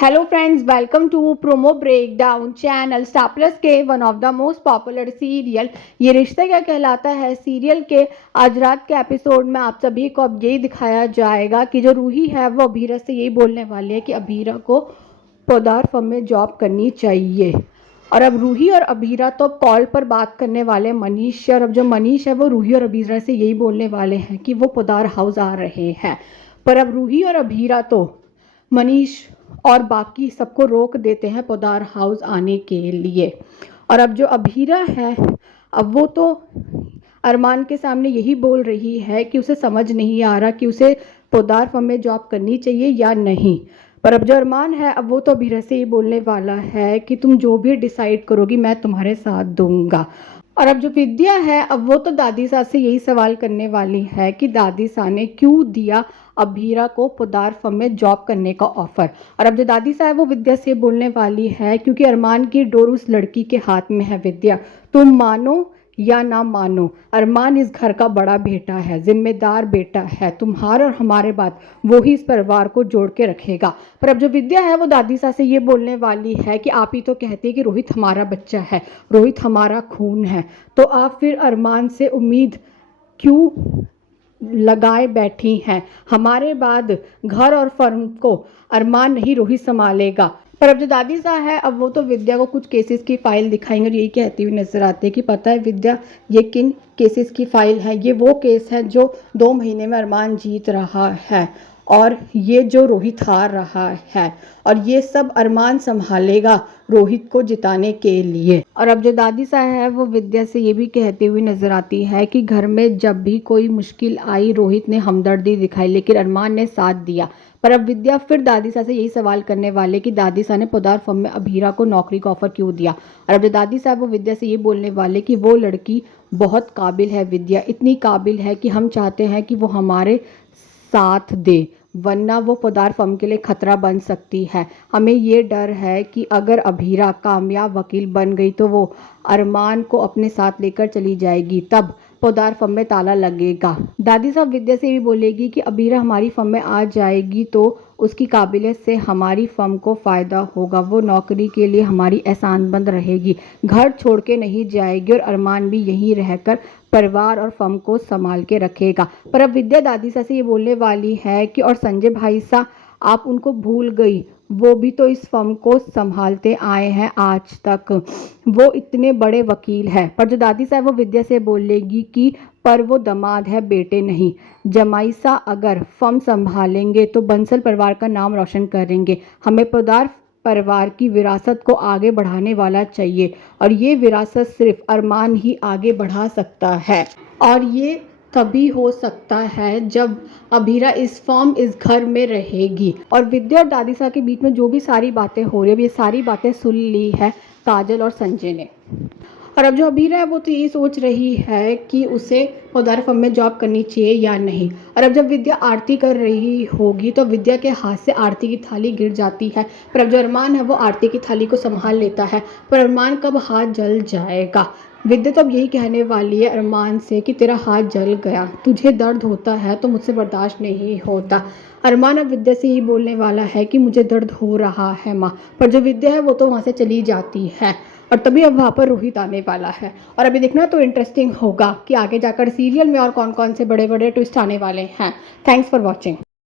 Hello friends, welcome to promo breakdown channel. Star Plus के one of the most popular serial Yeh Rishta क्या कहलाता है serial के आज रात के एपिसोड में आप सभी को अब यही दिखाया जाएगा कि जो रूही है वो अभीरा से यही बोलने वाली है कि अभीरा को पोदार फर्म में जॉब करनी चाहिए। और अब रूही और अभीरा तो कॉल पर बात करने वाले मनीष से, और अब जो मनीष है वो रूही और अभीरा से यही बोलने वाले हैं कि वो पोदार हाउस आ रहे हैं। पर अब रूही और अभीरा तो मनीष और बाकी सबको रोक देते हैं पोदार हाउस आने के लिए। और अब जो अभीरा है अब वो तो अरमान के सामने यही बोल रही है कि उसे समझ नहीं आ रहा कि उसे पोदार फर्म में जॉब करनी चाहिए या नहीं। पर अब जो अरमान है अब वो तो अभीरा से ही बोलने वाला है कि तुम जो भी डिसाइड करोगी मैं तुम्हारे साथ दूंगा। और अब जो विद्या है अब वो तो दादी साहब से यही सवाल करने वाली है कि दादी साहब ने क्यों दिया अभीरा को पोदार फर्म में जॉब करने का ऑफर। और अब जो दादी साहब वो विद्या से बोलने वाली है क्योंकि अरमान की डोर उस लड़की के हाथ में है। विद्या, तुम मानो या ना मानो, अरमान इस घर का बड़ा बेटा है, जिम्मेदार बेटा है, तुम्हारे और हमारे बाद वो ही इस परिवार को जोड़ के रखेगा। पर अब जो विद्या है वो दादी साहब से ये बोलने वाली है कि आप ही तो कहते हैं कि रोहित हमारा बच्चा है, रोहित हमारा खून है, तो आप फिर अरमान से उम्मीद क्यों लगाए बैठी हैं। हमारे बाद घर और फर्म को अरमान नहीं रोहित संभालेगा। पर अब जो दादी साहब है अब वो तो विद्या को कुछ केसेस की फाइल दिखाएंगे और यही कहती हुई नजर आती है कि पता है विद्या ये किन केसेस की फाइल है। ये वो केस है जो 2 महीने में अरमान जीत रहा है और ये जो रोहित हार रहा है, और ये सब अरमान संभालेगा रोहित को जिताने के लिए। और अब जो दादी साहब है वो विद्या से ये भी कहती हुई नजर आती है कि घर में जब भी कोई मुश्किल आई रोहित ने हमदर्दी दिखाई लेकिन अरमान ने साथ दिया। पर अब विद्या फिर दादी साहब से यही सवाल करने वाले कि दादी साहब ने पोदार फर्म में अभीरा को नौकरी का ऑफर क्यों दिया। और अब जो दादी साहब वो विद्या से ये बोलने वाले कि वो लड़की बहुत काबिल है, विद्या इतनी काबिल है कि हम चाहते हैं कि वो हमारे साथ दे, वरना वो पोदार फर्म के लिए खतरा बन सकती है। हमें ये डर है कि अगर अभीरा कामयाब वकील बन गई तो वो अरमान को अपने साथ लेकर चली जाएगी, तब पोदार फर्म में ताला लगेगा। दादी साहब विद्या से भी बोलेगी कि अभीरा हमारी फर्म में आ जाएगी तो उसकी काबिलियत से हमारी फर्म को फ़ायदा होगा, वो नौकरी के लिए हमारी एहसानमंद रहेगी, घर छोड़ के नहीं जाएगी और अरमान भी यहीं रहकर परिवार और फर्म को संभाल के रखेगा। पर अब विद्या दादी साहब से ये बोलने वाली है कि और संजय भाई साहब आप उनको भूल गई, वो भी तो इस फर्म को संभालते आए हैं आज तक, वो इतने बड़े वकील हैं। पर जो दादी साहब वो विद्या से बोलेगी कि पर वो दामाद है, बेटे नहीं, जमाई सा अगर फर्म संभालेंगे तो बंसल परिवार का नाम रोशन करेंगे। हमें पोदार परिवार की विरासत को आगे बढ़ाने वाला चाहिए और ये विरासत सिर्फ अरमान ही आगे बढ़ा सकता है, और ये तभी हो सकता है जब अभीरा इस फॉर्म इस घर में रहेगी। और विद्या और दादी साहब के बीच में जो भी सारी बातें हो रही है, ये सारी बातें सुन ली है काजल और संजय ने। और अब जो अभीरा है वो तो यही सोच रही है कि उसे पोदार फर्म में जॉब करनी चाहिए या नहीं। और अब जब विद्या आरती कर रही होगी तो विद्या के हाथ से आरती की थाली गिर जाती है। पर अब जो अरमान है वो आरती की थाली को संभाल लेता है, पर अरमान कब हाथ जल जाएगा। विद्या तो अब यही कहने वाली है अरमान से कि तेरा हाथ जल गया, तुझे दर्द होता है तो मुझसे बर्दाश्त नहीं होता। अरमान अब विद्या से ही बोलने वाला है कि मुझे दर्द हो रहा है माँ। पर जो विद्या है वो तो वहाँ से चली जाती है और तभी अब वहाँ पर रोहित आने वाला है। और अभी देखना तो इंटरेस्टिंग होगा कि आगे जाकर सीरियल में और कौन कौन से बड़े बड़े ट्विस्ट आने वाले हैं। Thanks for watching.